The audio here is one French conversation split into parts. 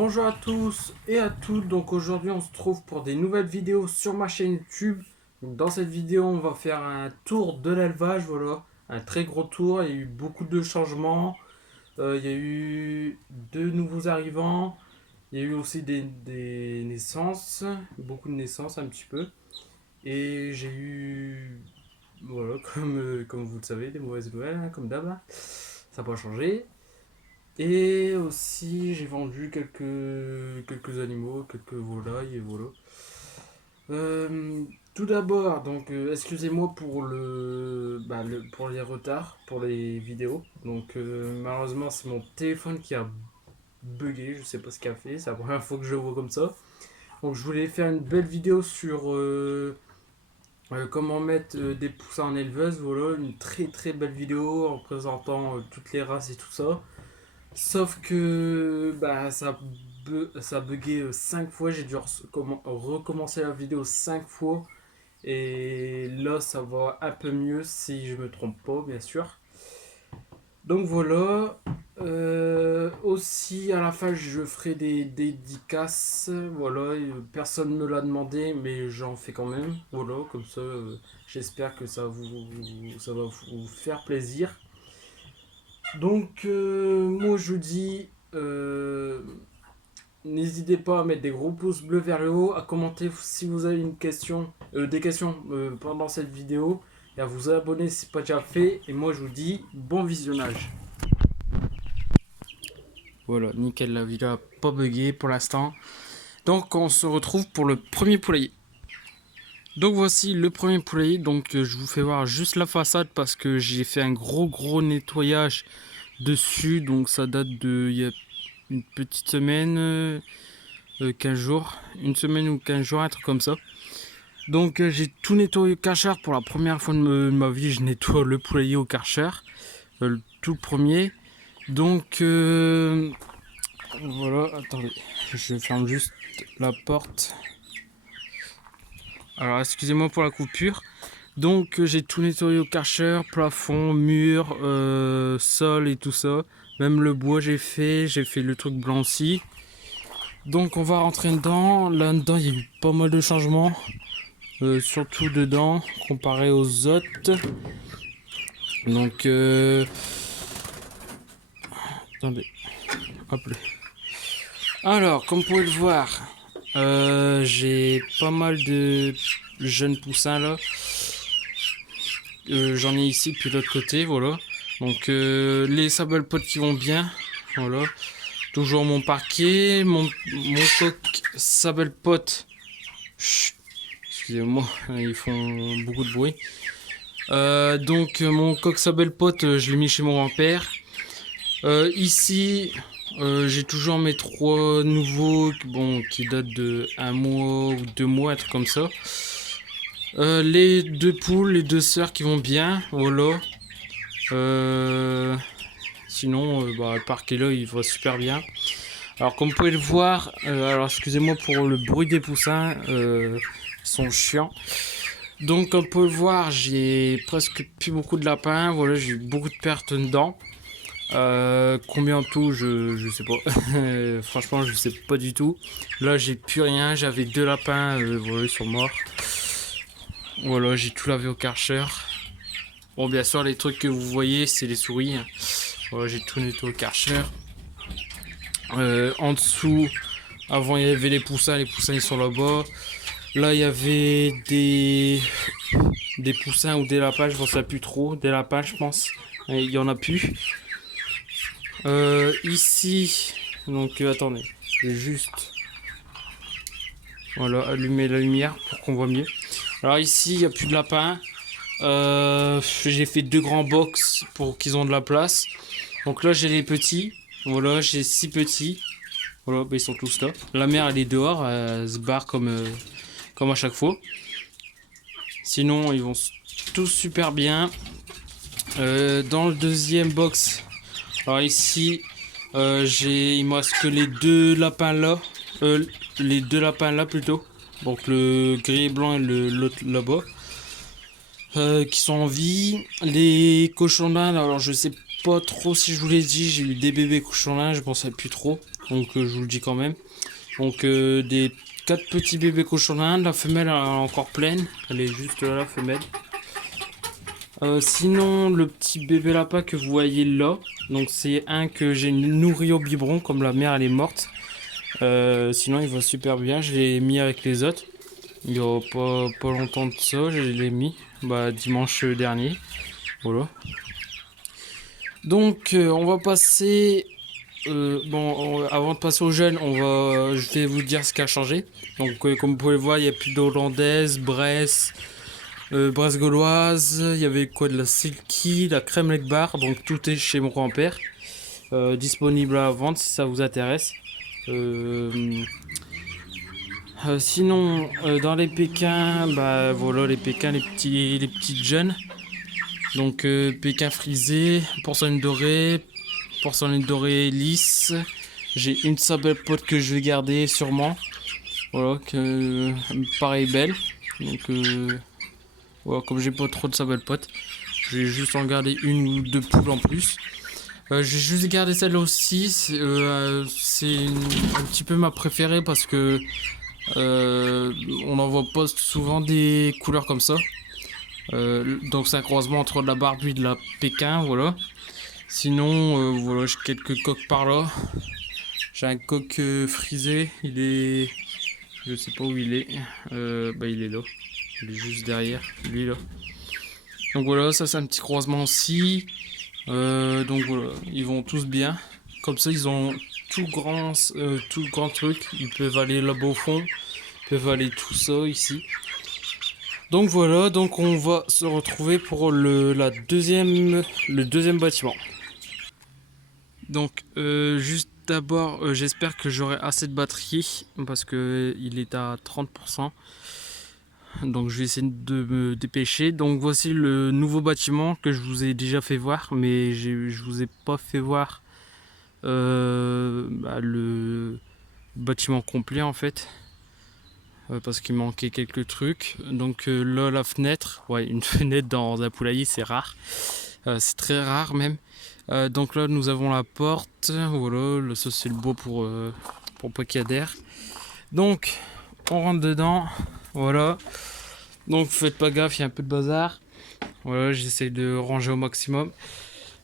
Bonjour à tous et à toutes, donc aujourd'hui on se trouve pour des nouvelles vidéos sur ma chaîne YouTube. Donc dans cette vidéo on va faire un tour de l'élevage, voilà, un très gros tour, il y a eu beaucoup de changements, il y a eu deux nouveaux arrivants, il y a eu aussi des naissances, beaucoup de naissances un petit peu, et j'ai eu, voilà, comme vous le savez, des mauvaises nouvelles, hein, comme d'hab, hein. Ça n'a pas changé. Et aussi, j'ai vendu quelques animaux, quelques volailles, et voilà. Tout d'abord, donc, excusez-moi pour pour les retards, pour les vidéos. Donc, malheureusement, c'est mon téléphone qui a bugué, je sais pas ce qu'il a fait, c'est la première fois que je le vois comme ça. Donc, je voulais faire une belle vidéo sur comment mettre des poussins en éleveuse, voilà, une très très belle vidéo en présentant toutes les races et tout ça. Sauf que ça a bugué 5 fois, j'ai dû recommencer la vidéo 5 fois. Et là, ça va un peu mieux si je me trompe pas, bien sûr. Donc voilà. Aussi, à la fin, je ferai des dédicaces. Voilà, personne ne me l'a demandé, mais j'en fais quand même. Voilà, comme ça, j'espère que ça va vous faire plaisir. Donc, moi je dis, n'hésitez pas à mettre des gros pouces bleus vers le haut, à commenter si vous avez des questions pendant cette vidéo, et à vous abonner si ce n'est pas déjà fait. Et moi je vous dis bon visionnage. Voilà, nickel, la vidéo n'a pas bugué pour l'instant. Donc, on se retrouve pour le premier poulailler. Donc voici le premier poulailler. Donc je vous fais voir juste la façade parce que j'ai fait un gros nettoyage dessus. Donc ça date de il y a une petite semaine, 15 jours, une semaine ou 15 jours, un truc comme ça. Donc j'ai tout nettoyé au Karcher. Pour la première fois de ma vie, je nettoie le poulailler au Karcher, le tout premier. Donc voilà, attendez, je ferme juste la porte. Alors excusez-moi pour la coupure. Donc j'ai tout nettoyé au Karcher, plafond, mur, sol et tout ça. Même le bois j'ai fait le truc blanc aussi. Donc on va rentrer dedans. Là-dedans il y a eu pas mal de changements. Surtout dedans, comparé aux autres. Donc attendez. Hop là. Alors comme vous pouvez le voir, j'ai pas mal de jeunes poussins là. J'en ai ici puis de l'autre côté, voilà. Donc les sable pots qui vont bien, voilà. Toujours mon parquet, mon coq sable pot. Excusez-moi, ils font beaucoup de bruit. Donc mon coq sable pot, je l'ai mis chez mon grand-père. Ici, j'ai toujours mes 3 nouveaux, bon, qui datent de 1 mois ou 2 mois, un truc comme ça. Les 2 poules, les 2 sœurs qui vont bien, voilà. Sinon, le parquet là, il va super bien. Alors, comme vous pouvez le voir, alors excusez-moi pour le bruit des poussins, ils sont chiants. Donc, comme vous pouvez le voir, j'ai presque plus beaucoup de lapins. Voilà, j'ai eu beaucoup de pertes dedans. Combien en tout, je sais pas. Franchement, je sais pas du tout. Là, j'ai plus rien. J'avais 2 lapins, voilà, ils sont morts. Voilà, j'ai tout lavé au Karcher. Bon, bien sûr, les trucs que vous voyez, c'est les souris. Voilà, j'ai tout nettoyé au Karcher. En dessous, avant il y avait les poussins ils sont là-bas. Là il y avait des poussins ou des lapins, je ne sais plus trop. Des lapins, je pense. Et il y en a plus. Ici, donc attendez, je vais juste voilà, allumer la lumière pour qu'on voit mieux. Alors ici, il n'y a plus de lapins. J'ai fait 2 grands box pour qu'ils ont de la place. Donc là, j'ai les petits. Voilà, j'ai 6 petits. Voilà, ils sont tous là. La mère, elle est dehors, elle se barre comme à chaque fois. Sinon, ils vont tous super bien. Dans le deuxième box, alors ici, il me reste que les 2 lapins là. Les 2 lapins là plutôt. Donc le gris et blanc et l'autre là-bas. Qui sont en vie. Les cochons d'Inde, alors je sais pas trop si je vous l'ai dit, j'ai eu des bébés cochons d'Inde, je pensais plus trop. Donc je vous le dis quand même. Donc des 4 petits bébés cochons d'Inde. La femelle elle est encore pleine. Elle est juste là, la femelle. Sinon, le petit bébé lapin que vous voyez là, donc c'est un que j'ai nourri au biberon, comme la mère elle est morte. Sinon, il va super bien. Je l'ai mis avec les autres. Il y a pas longtemps de ça, je l'ai mis dimanche dernier. Voilà. Donc, on va passer. Avant de passer aux jeunes, je vais vous dire ce qui a changé. Donc, comme vous pouvez le voir, il n'y a plus d'hollandaise, Bresse gauloise, il y avait quoi de la silky, la crème leg bar, donc tout est chez mon grand-père. Disponible à vendre si ça vous intéresse. Sinon, dans les Pékins, voilà les Pékins, les petits jeunes. Donc Pékin frisé, porcelaine dorée lisse. J'ai une seule pote que je vais garder sûrement. Voilà, que pareil belle. Donc voilà, comme j'ai pas trop de sabelle pote, je vais juste en garder une ou deux poules en plus. J'ai juste gardé celle-là aussi. C'est un petit peu ma préférée parce que on n'en voit pas souvent des couleurs comme ça. Donc c'est un croisement entre de la Barbie et de la Pékin, voilà. Sinon, voilà, j'ai quelques coques par là. J'ai un coq frisé, il est... Je sais pas où il est. Il est là. Il est juste derrière, lui là. Donc voilà, ça c'est un petit croisement aussi. Donc voilà, ils vont tous bien. Comme ça, ils ont tout le grand truc. Ils peuvent aller là-bas au fond. Ils peuvent aller tout ça ici. Donc voilà, donc on va se retrouver pour le deuxième bâtiment. Donc juste d'abord, j'espère que j'aurai assez de batterie parce que il est à 30%. Donc je vais essayer de me dépêcher. Donc voici le nouveau bâtiment que je vous ai déjà fait voir, mais je vous ai pas fait voir le bâtiment complet en fait. Parce qu'il manquait quelques trucs. Donc là la fenêtre, ouais, une fenêtre dans un poulailler c'est rare. C'est très rare même. Donc là nous avons la porte. Voilà, là, ça c'est le beau pour pas qu'il y ait d'air. Donc on rentre dedans. Voilà. Donc faites pas gaffe, il y a un peu de bazar. Voilà, j'essaye de ranger au maximum.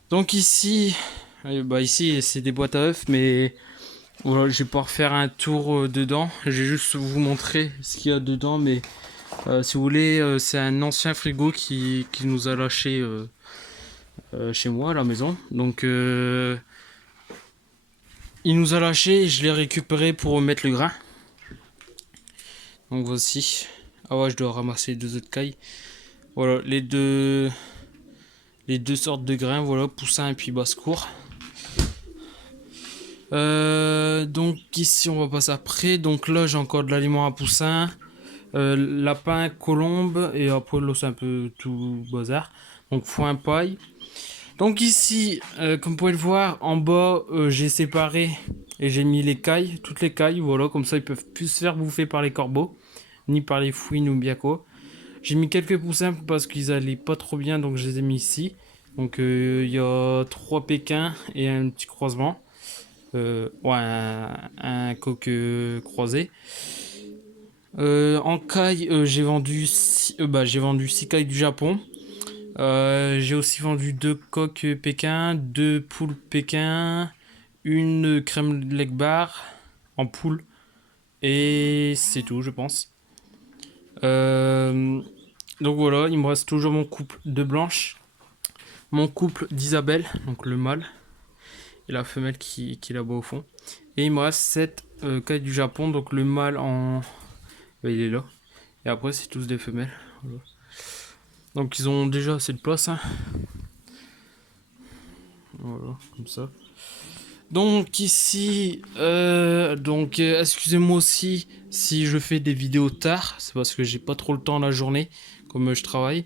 Donc ici c'est des boîtes à œufs, mais voilà, je vais pas refaire un tour dedans. Je vais juste vous montrer ce qu'il y a dedans, mais si vous voulez, c'est un ancien frigo qui nous a lâché chez moi à la maison. Donc il nous a lâché et je l'ai récupéré pour mettre le grain. Donc voici. Ah ouais, je dois ramasser les deux autres cailles. Voilà, les deux sortes de grains, voilà, poussin et puis basse-cour. Donc ici on va passer après. Donc là j'ai encore de l'aliment à poussin, lapin, colombe et après là c'est un peu tout bazar. Donc foin, paille. Donc ici, comme vous pouvez le voir, en bas j'ai séparé et j'ai mis les cailles, toutes les cailles, voilà, comme ça ils peuvent plus se faire bouffer par les corbeaux, ni par les fouines ou bien quoi. J'ai mis quelques poussins parce qu'ils allaient pas trop bien, donc je les ai mis ici. Donc il y a 3 Pékins et un petit croisement. Un coq croisé. En caille, j'ai vendu 6 cailles du Japon. J'ai aussi vendu 2 coqs Pékin, 2 poules Pékin, une crème leg bar en poule. Et c'est tout, je pense. Donc voilà, il me reste toujours mon couple de blanches, mon couple d'Isabelle, donc le mâle, et la femelle qui est là-bas au fond. Et il me reste 7 cailles du Japon, donc le mâle il est là. Et après c'est tous des femelles. Voilà. Donc ils ont déjà assez de place. Hein. Voilà, comme ça. Donc ici, excusez-moi aussi si je fais des vidéos tard, c'est parce que j'ai pas trop le temps la journée, comme je travaille.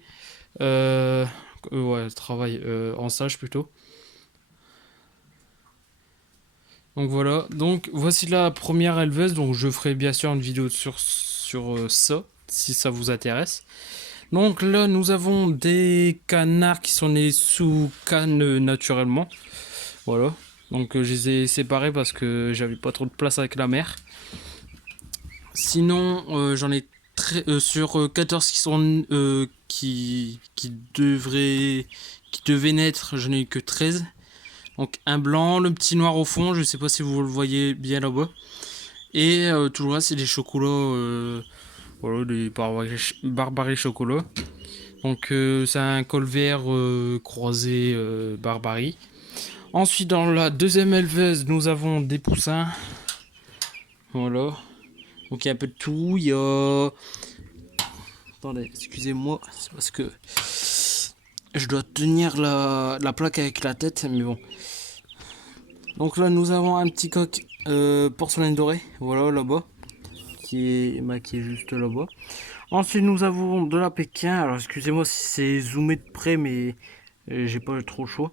Je travaille en stage plutôt. Donc voilà, donc voici la première éleveuse, donc je ferai bien sûr une vidéo sur ça, si ça vous intéresse. Donc là, nous avons des canards qui sont nés sous canne naturellement. Voilà. Donc je les ai séparés parce que j'avais pas trop de place avec la mère. Sinon, j'en ai sur 14 qui devaient naître, je n'ai eu que 13. Donc un blanc, le petit noir au fond, je sais pas si vous le voyez bien là-bas. Et tout le reste, c'est des chocolats, voilà, des Barbarie chocolat. Donc c'est un col vert croisé Barbarie. Ensuite, dans la deuxième éleveuse, nous avons des poussins. Voilà. Donc il y a un peu de tout. Il y a... Attendez, excusez-moi, c'est parce que je dois tenir la plaque avec la tête, mais bon. Donc là, nous avons un petit coq porcelaine dorée, voilà, là-bas, qui est juste là-bas. Ensuite, nous avons de la Pékin. Alors, excusez-moi si c'est zoomé de près, mais j'ai pas trop le choix.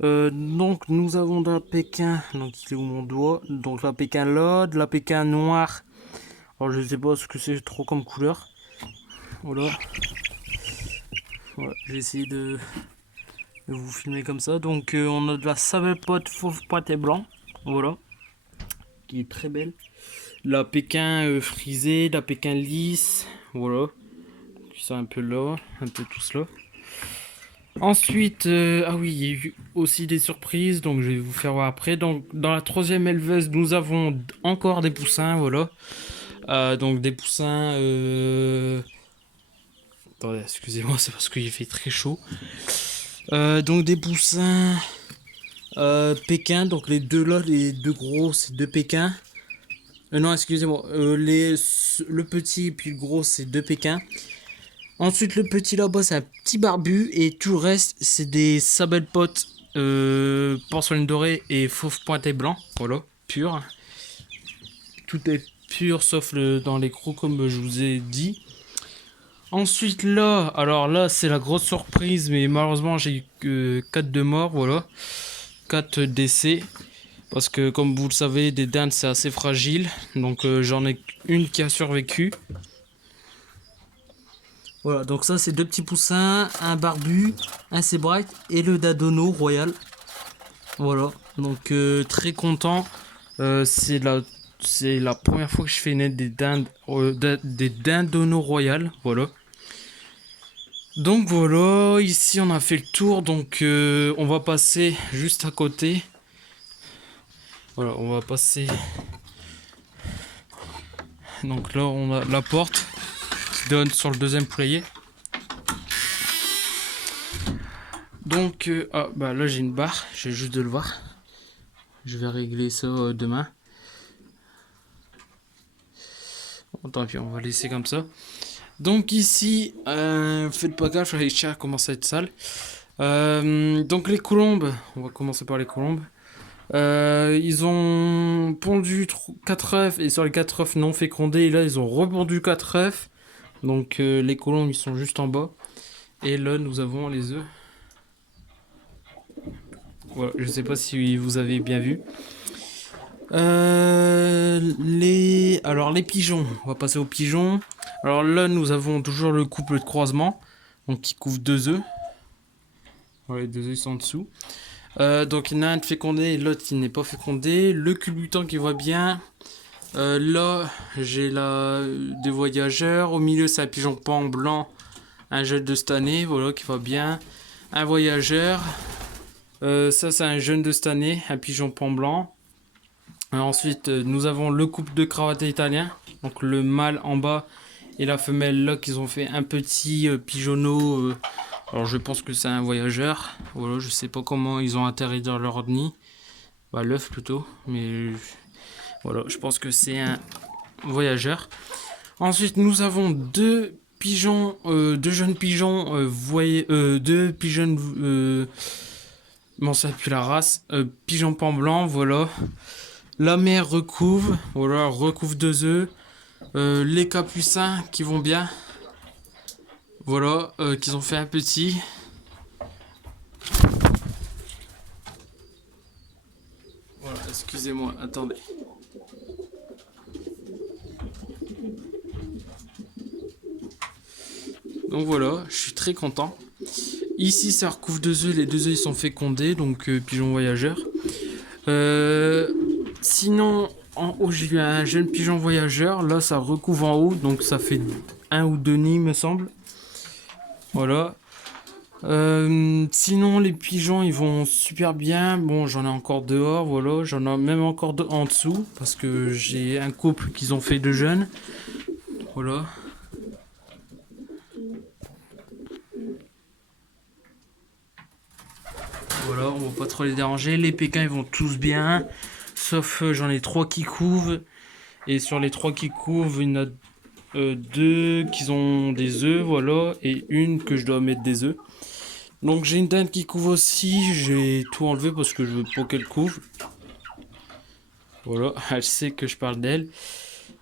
Donc, nous avons de la Pékin. Donc, il est où mon doigt? Donc, la Pékin là, de la Pékin noire. Alors, je sais pas ce que c'est trop comme couleur. Voilà. Voilà, j'ai essayé de vous filmer comme ça. Donc, on a de la Savelpote fauve pâté blanc. Voilà. Qui est très belle. La Pékin frisée, la Pékin lisse. Voilà. Qui sont un peu là, un peu tout cela. Ensuite, ah oui, il y a eu aussi des surprises, donc je vais vous faire voir après. Donc, dans la troisième éleveuse, nous avons encore des poussins, voilà. Donc des poussins. Attendez, excusez-moi, c'est parce qu'il fait très chaud. Donc des poussins Pékin, donc les deux là, les deux gros, c'est deux Pékin. Non, excusez-moi, le petit et puis le gros, c'est deux Pékin. Ensuite, le petit là-bas, c'est un petit barbu. Et tout le reste, c'est des Savelpote porcelaine dorée et fauve pointé blanc. Voilà, pur. Tout est pur sauf dans les crocs, comme je vous ai dit. Ensuite, là, alors là, c'est la grosse surprise. Mais malheureusement, j'ai eu que 4 de morts. Voilà, 4 décès. Parce que, comme vous le savez, des dindes, c'est assez fragile. Donc, j'en ai une qui a survécu. Voilà, donc ça c'est deux petits poussins, un barbu, un Sebright et le Dadono Royal. Voilà, donc très content. C'est la première fois que je fais naître des Dindono Royal. Voilà. Donc voilà, ici on a fait le tour. Donc on va passer juste à côté. Voilà, on va passer. Donc là on a la porte qui donne sur le deuxième poulailler. Donc, ah, bah là j'ai une barre, j'ai juste de le voir. Je vais régler ça demain. Bon, tant pis, on va laisser comme ça. Donc ici, faites pas gaffe, les chats commencent à être sales. Donc les colombes, on va commencer par les colombes. Ils ont pondu 4 œufs et sur les 4 œufs non fécondés, et là ils ont repondu 4 œufs. Donc les colombes ils sont juste en bas. Et là nous avons les œufs. Voilà, je sais pas si vous avez bien vu. Alors les pigeons, on va passer aux pigeons. Alors là nous avons toujours le couple de croisement, donc qui couvre 2 œufs. Voilà, les 2 œufs sont en dessous. Donc il y en a un de fécondé et l'autre qui n'est pas fécondé. Le culbutant qui voit bien. Là j'ai des voyageurs. Au milieu c'est un pigeon pan blanc, un jeune de cette année, voilà, qui va bien. Un voyageur. Ça c'est un jeune de cette année, un pigeon pan blanc. Ensuite nous avons le couple de cravatés italien. Donc le mâle en bas et la femelle là, qu'ils ont fait un petit pigeonneau. Alors je pense que c'est un voyageur. Voilà, je sais pas comment ils ont atterri dans leur nid. Bah l'œuf plutôt. Mais voilà, je pense que c'est un voyageur. Ensuite nous avons deux pigeons, deux jeunes pigeons, deux pigeons. Bon, ça pue la race. Pigeon pan blanc, voilà. La mère recouvre, voilà, recouvre 2 œufs. Les capucins qui vont bien. Voilà, qu'ils ont fait un petit. Voilà, excusez-moi, attendez. Donc voilà, je suis très content. Ici, ça recouvre 2 œufs, les 2 œufs ils sont fécondés, donc pigeon voyageur. Sinon, en haut, j'ai eu un jeune pigeon voyageur. Là, ça recouvre en haut, donc ça fait un ou deux nids, me semble. Voilà. Sinon, les pigeons, ils vont super bien. Bon, j'en ai encore dehors, voilà. J'en ai même encore en dessous, parce que j'ai un couple qu'ils ont fait de jeunes. Voilà. Voilà, on va pas trop les déranger. Les pékins, ils vont tous bien. Sauf, j'en ai 3 qui couvent. Et sur les 3 qui couvent, il y en a 2 qui ont des œufs, voilà. Et une que je dois mettre des œufs. Donc j'ai une dinde qui couve aussi. J'ai tout enlevé parce que je veux pas qu'elle couve. Voilà, elle sait que je parle d'elle.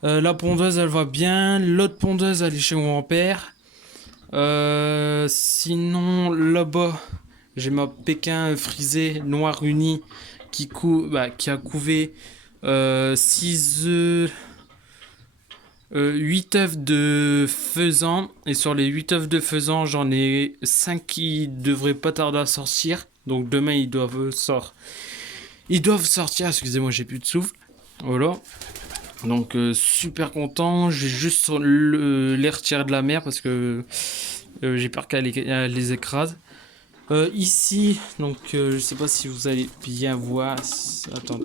La pondeuse, elle va bien. L'autre pondeuse, elle est chez mon grand-père. Sinon, là-bas, j'ai ma Pékin frisée noir uni qui a couvé 6 œufs, 8 œufs de faisan. Et sur les 8 œufs de faisan, j'en ai 5 qui devraient pas tarder à sortir. Donc demain, ils doivent sortir. Excusez-moi, j'ai plus de souffle. Voilà. Donc super content. J'ai juste les retirer de la mer parce que j'ai peur qu'elle les écrase. Ici, donc je sais pas si vous allez bien voir. Attendez.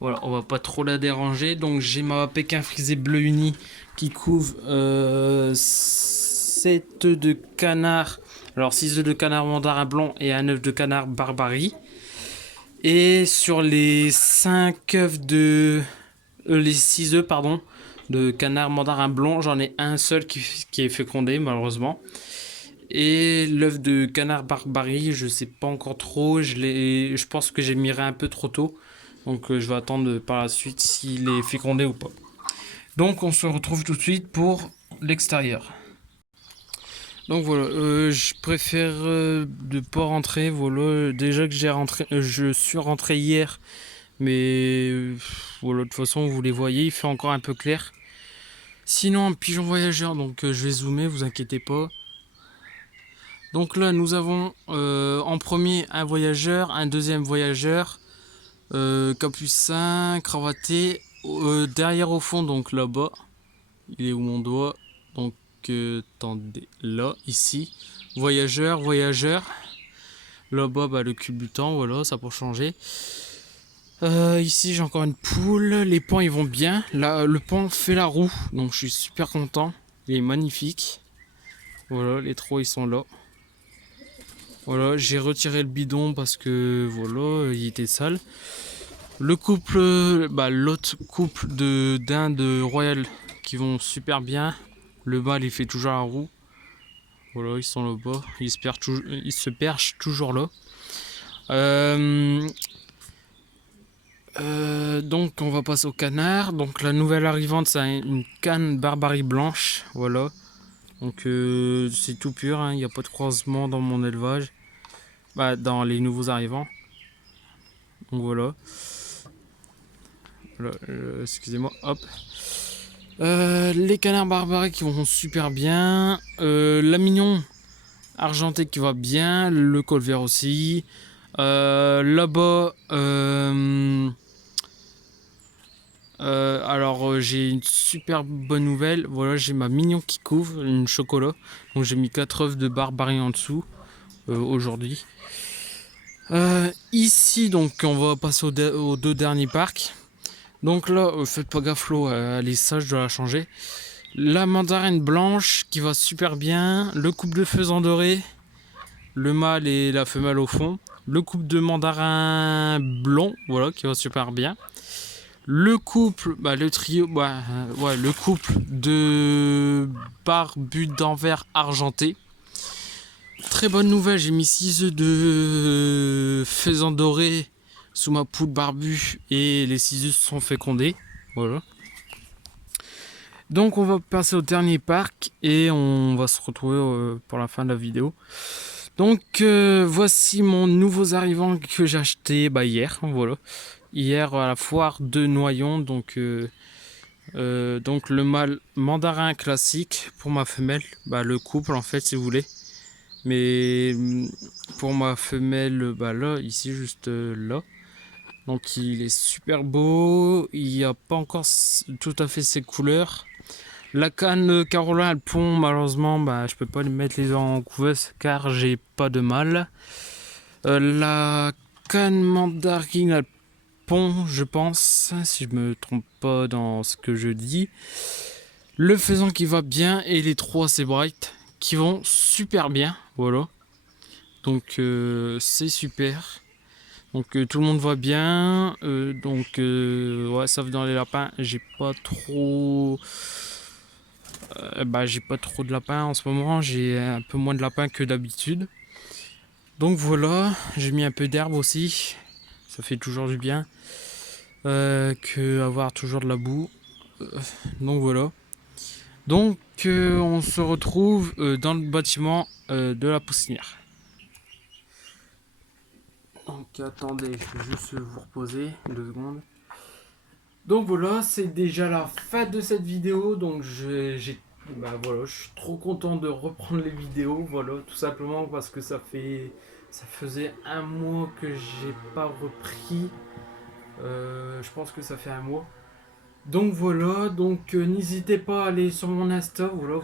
Voilà, on va pas trop la déranger. Donc j'ai ma Pékin frisée bleu uni qui couvre 7 œufs de canard. Alors 6 œufs de canard mandarin blanc et un œuf de canard barbarie. Et sur les 5 œufs de... les 6 œufs, pardon, de canard mandarin blanc, j'en ai un seul qui est fécondé, malheureusement. Et l'œuf de canard barbarie, je sais pas encore trop. Je pense que j'ai miré un peu trop tôt. Donc je vais attendre par la suite s'il est fécondé ou pas. Donc on se retrouve tout de suite pour l'extérieur. Donc voilà, je préfère de pas rentrer. Voilà, déjà que je suis rentré hier, mais voilà, de toute façon vous les voyez, il fait encore un peu clair. Sinon un pigeon voyageur, donc je vais zoomer, vous inquiétez pas. Donc là nous avons en premier un voyageur, un deuxième voyageur, capucin, cravaté, derrière au fond, donc là-bas, il est où mon doigt, donc attendez, là, ici, voyageur, là-bas, bah, le culbutant, voilà, ça pour changer. Ici, j'ai encore une poule, les pans, ils vont bien, là, le pan fait la roue, donc je suis super content, il est magnifique. Voilà, les trois, ils sont là. Voilà, j'ai retiré le bidon parce que, voilà, il était sale. Le couple, bah, l'autre couple de dindes royales qui vont super bien. Le mâle il fait toujours la roue. Voilà, ils sont là-bas. Ils se perchent toujours là. Donc on va passer au canard. Donc la nouvelle arrivante c'est une canne barbarie blanche. Voilà. Donc c'est tout pur. Il n'y a pas de croisement dans mon élevage. Bah, dans les nouveaux arrivants. Donc voilà. Voilà, excusez-moi. Hop. Les canards barbares qui vont super bien. La mignon argenté qui va bien. Le colvert aussi. Là-bas, alors j'ai une super bonne nouvelle. Voilà, j'ai ma mignon qui couvre, une chocolat. Donc j'ai mis 4 œufs de barbarie en dessous aujourd'hui. Ici, donc on va passer aux 2 derniers parcs. Donc là, faites pas gaffe, l'eau, elle est sage, je dois la changer. La mandarine blanche qui va super bien. Le couple de faisan doré. Le mâle et la femelle au fond. Le couple de mandarin blond, voilà, qui va super bien. Le couple, bah, le trio, bah, ouais, le couple de barbu d'Anvers argenté. Très bonne nouvelle, j'ai mis 6 œufs de faisan doré sous ma poule barbue et les 6 œufs sont fécondés. Voilà. Donc on va passer au dernier parc et on va se retrouver pour la fin de la vidéo. Donc voici mon nouveau arrivant que j'ai acheté hier. Voilà. Hier à la foire de Noyon. Donc le mâle mandarin classique pour ma femelle. Bah, le couple en fait si vous voulez. Mais pour ma femelle, bah là, ici, juste là. Donc il est super beau, il n'y a pas encore tout à fait ses couleurs. La canne Carolin, elle pond, malheureusement, bah, je peux pas lui mettre les œufs en couveuse car j'ai pas de mâle. La canne mandarine, elle pond, je pense, si je me trompe pas dans ce que je dis. Le faisan qui va bien et les trois Sebright qui vont super bien, voilà. Donc c'est super. Donc tout le monde va bien. Ouais, sauf dans les lapins, j'ai pas trop. J'ai pas trop de lapins en ce moment. J'ai un peu moins de lapins que d'habitude. Donc voilà, j'ai mis un peu d'herbe aussi. Ça fait toujours du bien. Que avoir toujours de la boue. Donc voilà. Donc on se retrouve dans le bâtiment de la poussinière. Donc attendez, je vais juste vous reposer 2 secondes. Donc voilà, c'est déjà la fin de cette vidéo. Donc je suis trop content de reprendre les vidéos. Voilà, tout simplement parce que ça faisait un mois que j'ai pas repris. Je pense que ça fait un mois. Donc voilà, n'hésitez pas à aller sur mon Insta. Voilà,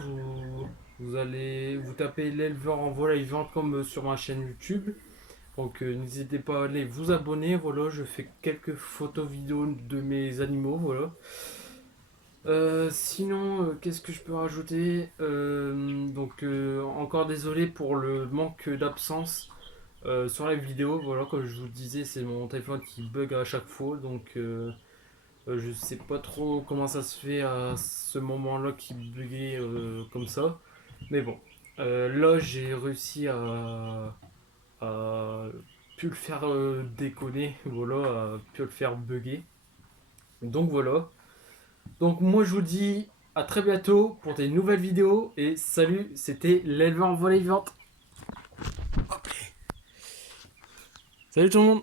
vous allez vous taper l'éleveur en volaille vente comme sur ma chaîne YouTube. Donc n'hésitez pas à aller vous abonner. Voilà, je fais quelques photos vidéos de mes animaux. Voilà. Sinon, qu'est-ce que je peux rajouter? Encore désolé pour le manque d'absence sur la vidéo. Voilà, comme je vous disais, c'est mon téléphone qui bug à chaque fois. Donc je sais pas trop comment ça se fait à ce moment-là qui buguait comme ça. Mais bon, là j'ai réussi à pu le faire déconner, voilà, à pu le faire bugger. Donc voilà. Donc moi je vous dis à très bientôt pour des nouvelles vidéos et salut, c'était l'éleveur en volaille vivante. Salut tout le monde.